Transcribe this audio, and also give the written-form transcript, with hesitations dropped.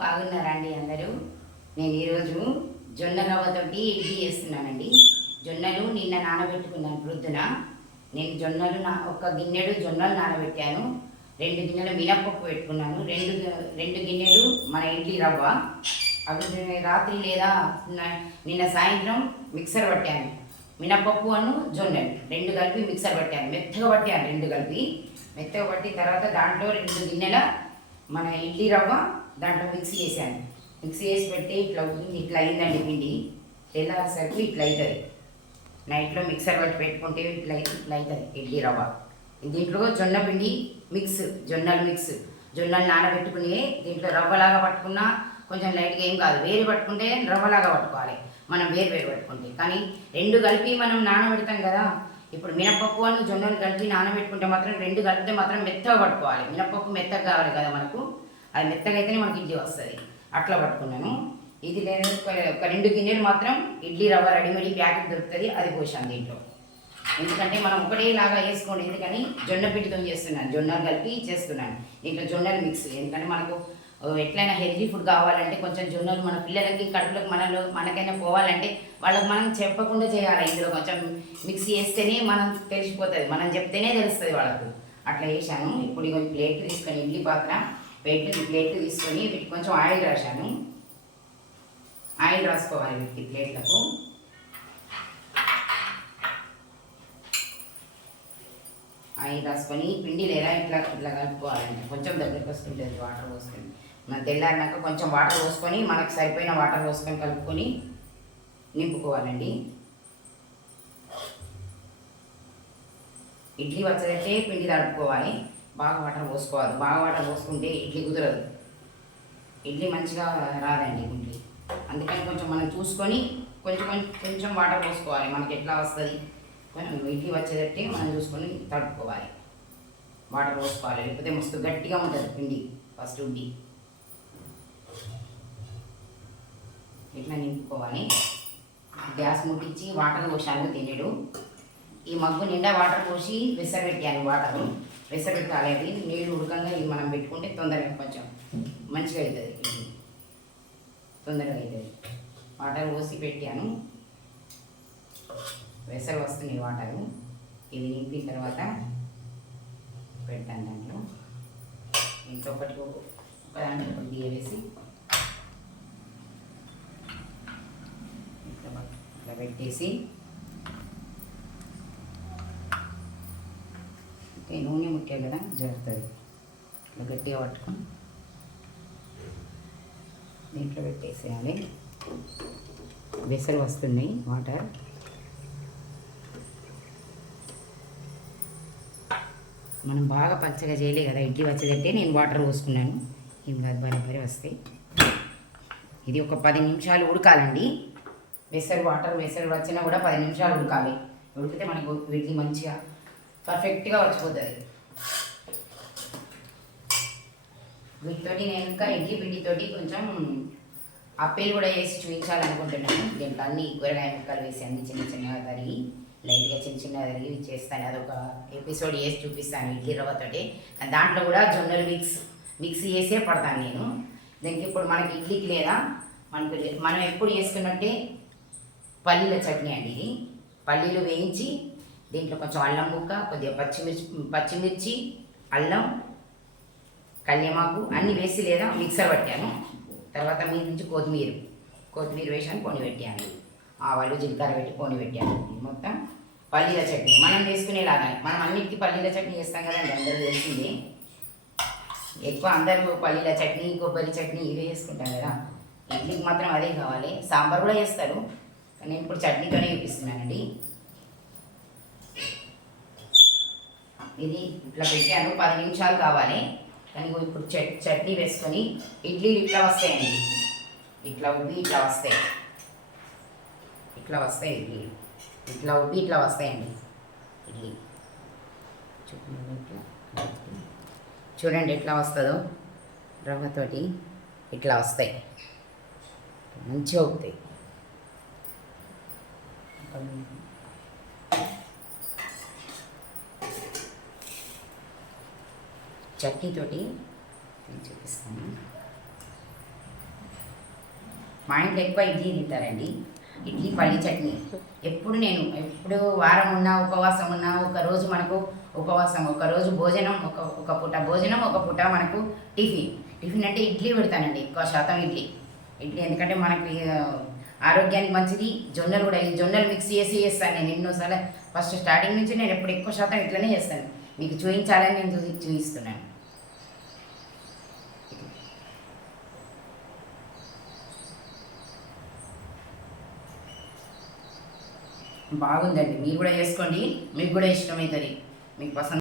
బాగున్నారా అండి అందరూ? నేను ఈరోజు జొన్న రవ్వతోటి ఇడ్లీ చేస్తున్నానండి. జొన్నలు నిన్న నానబెట్టుకున్నాను ప్రొద్దున. నేను జొన్నలు ఒక గిన్నెడు జొన్నలు నానబెట్టాను. 2 గిన్నెలు మినప్పప్పు పెట్టుకున్నాను. రెండు గిన్నెలు మన ఇడ్లీ రవ్వ. అవి రాత్రి లేదా నిన్న సాయంత్రం మిక్సర్ పట్టాను. మినప్పప్పు జొన్నలు 2 కలిపి మిక్సర్ పట్టాను. మెత్తగా పట్టాను 2 కలిపి. మెత్తగా పట్టిన తర్వాత దాంట్లో 2 గిన్నెల మన ఇడ్లీ రవ్వ దాంట్లో మిక్సీ చేశాను. మిక్సీ చేసి పెట్టి ఇట్లా అయిందండి పిండి. తెల్లారేసరికి ఇట్లా అవుతుంది. నైట్లో మిక్సర్ పట్టి పెట్టుకుంటే ఇట్లా అవుతుంది ఇడ్లీ రవ్వ. దీంట్లో జొన్న పిండి మిక్స్, జొన్నలు మిక్స్. జొన్నలు నానబెట్టుకుని దీంట్లో రవ్వలాగా పట్టుకున్నా కొంచెం లైట్గా ఏం కాదు. వేరు పట్టుకుంటే రవ్వలాగా పట్టుకోవాలి మనం, వేరు పట్టుకుంటే. కానీ 2 కలిపి మనం నానబెడతాం కదా. ఇప్పుడు మినపప్పు జొన్నలు కలిపి నానబెట్టుకుంటే మాత్రం 2 కలిపితే మాత్రం మెత్తగా పట్టుకోవాలి. మినపప్పు మెత్తగా కావాలి కదా మనకు, అది మెత్తగా అయితేనే మనకి ఇడ్లీ వస్తుంది. అట్లా పట్టుకున్నాను. ఇది లేదు ఒక 2 గిన్నెలు మాత్రం ఇడ్లీ రవ్వ రెడీమేడ్ ప్యాకెట్ దొరుకుతుంది, అది పోసాను దీంట్లో. ఎందుకంటే మనం ఒకటేలాగా వేసుకోండి, ఎందుకని జొన్న పిండితో చేస్తున్నాను, జొన్నలు కలిపి చేస్తున్నాను. దీంట్లో జొన్నలు మిక్స్. ఎందుకంటే మనకు ఎట్లయినా హెల్తీ ఫుడ్ కావాలంటే కొంచెం జొన్నలు మన పిల్లలకి కడుపులకు మనకైనా పోవాలంటే వాళ్ళకి మనం చెప్పకుండా చేయాలి. ఇందులో కొంచెం మిక్స్ చేస్తేనే మనం తెలిసిపోతుంది, మనం చెప్తేనే తెలుస్తుంది వాళ్ళకు. అట్లా చేశాను. ఇప్పుడు కొంచెం ప్లేట్లు తీసుకొని, ఇడ్లీ పాత్ర ప్లేట్లు తీసుకొని వీటికి కొంచెం ఆయిల్ రాశాను. ఆయిల్ రాసుకోవాలి వీటికి ప్లేట్లకు. ఆయిల్ రాసుకొని పిండి లేదా ఇట్లా కలుపుకోవాలండి. కొంచెం దగ్గరికి వస్తుంటుంది వాటర్ పోసుకొని. మనం తెల్లారినాక కొంచెం వాటర్ పోసుకొని మనకు సరిపోయిన వాటర్ పోసుకొని కలుపుకొని నింపుకోవాలండి. ఇడ్లీ వచ్చేదంటే పిండి తడుపుకోవాలి, బాగా వాటర్ పోసుకోవాలి. బాగా వాటర్ పోసుకుంటే ఇడ్లీ కుదరదు, ఇడ్లీ మంచిగా రాదండి ఇడ్లీ. అందుకని కొంచెం మనం చూసుకొని కొంచెం వాటర్ పోసుకోవాలి. మనకి ఎట్లా వస్తుంది కొంచెం ఇడ్లీ వచ్చేటట్టే మనం చూసుకొని తడుపుకోవాలి, వాటర్ పోసుకోవాలి. లేకపోతే మస్తు గట్టిగా ఉంటుంది పిండి. ఫస్ట్ ఉడ్డి ఇట్లా నింపుకోవాలి. గ్యాస్ ముట్టించి వాటర్ పోసాను తినేడు. ఈ మగ్గు నిండా వాటర్ పోసి పెట్టాను. వాటర్ పెట్టాలి. అది నీళ్ళు ఉడకంగా ఇది మనం పెట్టుకుంటే తొందరగా కొంచెం మంచిగా అవుతుంది, ఇది తొందరగా అవుతుంది. వాటర్ పోసి పెట్టాను. వస్తున్నాయి వాటరు. ఇవి నింపిన తర్వాత పెడతాను దాంట్లో. ఇంట్లో ఒకదాంట్లో బియ్యం వేసి ఇట్లా పెట్టేసి నూనె ముఖ్యం కదా, జరుగుతుంది. ఇట్లా గట్టిగా పట్టుకొని దీంట్లో పెట్టేసేయాలి. వస్తున్నాయి వాటర్. మనం బాగా పచ్చగా చేయలే కదా ఇడ్లీ వచ్చేదంటే నేను వాటర్ పోసుకున్నాను. ఏం కాదు, బరాబరి వస్తాయి. ఇది ఒక 10 నిమిషాలు ఉడకాలండి. వాటర్ వచ్చినా కూడా 10 నిమిషాలు ఉడకాలి. ఉడికితే మనకు ఇడ్లీ మంచిగా పర్ఫెక్ట్గా వచ్చిపోతుంది. వీటితోటి నేను ఇంకా ఇడ్లీ పిండితోటి కొంచెం అప్పేలు కూడా వేసి చూపించాలనుకుంటున్నాను. దీంట్లో అన్ని కూరగాయ ముక్కలు వేసి అన్ని చిన్నగా తరిగి, లైట్గా చిన్నగా తరిగి చేస్తాను. అదొక ఎపిసోడ్ వేసి చూపిస్తాను ఇడ్లీ రవ్వతోటి. దాంట్లో కూడా జొన్నలు మిక్స్ చేసే పడతాను నేను. దీనికి ఇప్పుడు మనకి ఇడ్లీకి లేదా మనం ఎప్పుడు చేసుకున్నట్టే పల్లీల చట్నీ అండి ఇది. పల్లీలు వేయించి దీంట్లో కొంచెం అల్లం ముక్క, కొద్దిగా పచ్చిమిర్చి, అల్లం, కళ్యమాకు అన్నీ వేసి లేదా మిక్సర్ పట్టాను. తర్వాత మీద నుంచి కొత్తిమీర వేసాను, పొని పెట్టాను. ఆవాలు జీలకర్ర పెట్టి పొని పెట్టాను. మొత్తం పల్లీల చట్నీ మనం వేసుకునేలాగా. మనం అన్నిటికీ పల్లీల చట్నీ చేస్తాం కదండి, అందరూ తెలిసింది. ఎక్కువ అందరూ పల్లీల చట్నీ, కొబ్బరి చట్నీ ఇవే వేసుకుంటాం కదా. ఇడ్లీకి మాత్రం అదే కావాలి. సాంబార్ కూడా చేస్తారు, కానీ నేను ఇప్పుడు చట్నీతోనే చూపిస్తున్నానండి. ఇది ఇట్లా పెట్టాను. 10 నిమిషాలు కావాలి. కానీ ఇప్పుడు చట్నీ వేసుకొని ఇడ్లీ ఇట్లా వస్తాయండి. ఇట్లా ఉబ్బి ఇట్లా వస్తాయి. ఇడ్లీ ఇట్లా ఉబ్బి ఇట్లా వస్తాయండి. ఇడ్లీ చూడండి ఎట్లా వస్తుందో. రవ్వతోటి ఇట్లా వస్తాయి, మంచిగా అవుతాయి. చట్నీతోటి నేను చూపిస్తాను. మా ఇంట్లో ఎక్కువ ఇడ్లీ తింటారండి. ఇడ్లీ పల్లి చట్నీ. ఎప్పుడు వారం ఉన్నా, ఉపవాసం ఉన్నా, ఒక రోజు మనకు ఉపవాసం, ఒక రోజు భోజనం, ఒక పూట భోజనం, ఒక పూట మనకు టిఫిన్. టిఫిన్ అంటే ఇడ్లీ పెడతానండి, ఎక్కువ శాతం ఇడ్లీ. ఎందుకంటే మనకి ఆరోగ్యానికి మంచిది. జొన్నలు కూడా, ఈ జొన్నలు మిక్స్ చేసి చేస్తాను నేను ఎన్నోసార్లు. ఫస్ట్ స్టార్టింగ్ నుంచి నేను ఎప్పుడు ఎక్కువ శాతం ఇట్లనే చేస్తాను. మీకు చూపించాలని నేను చూపిస్తున్నాను. బాగుందండి, మీరు కూడా చేసుకోండి, మీకు కూడా ఇష్టమవుతుంది, మీకు పసంద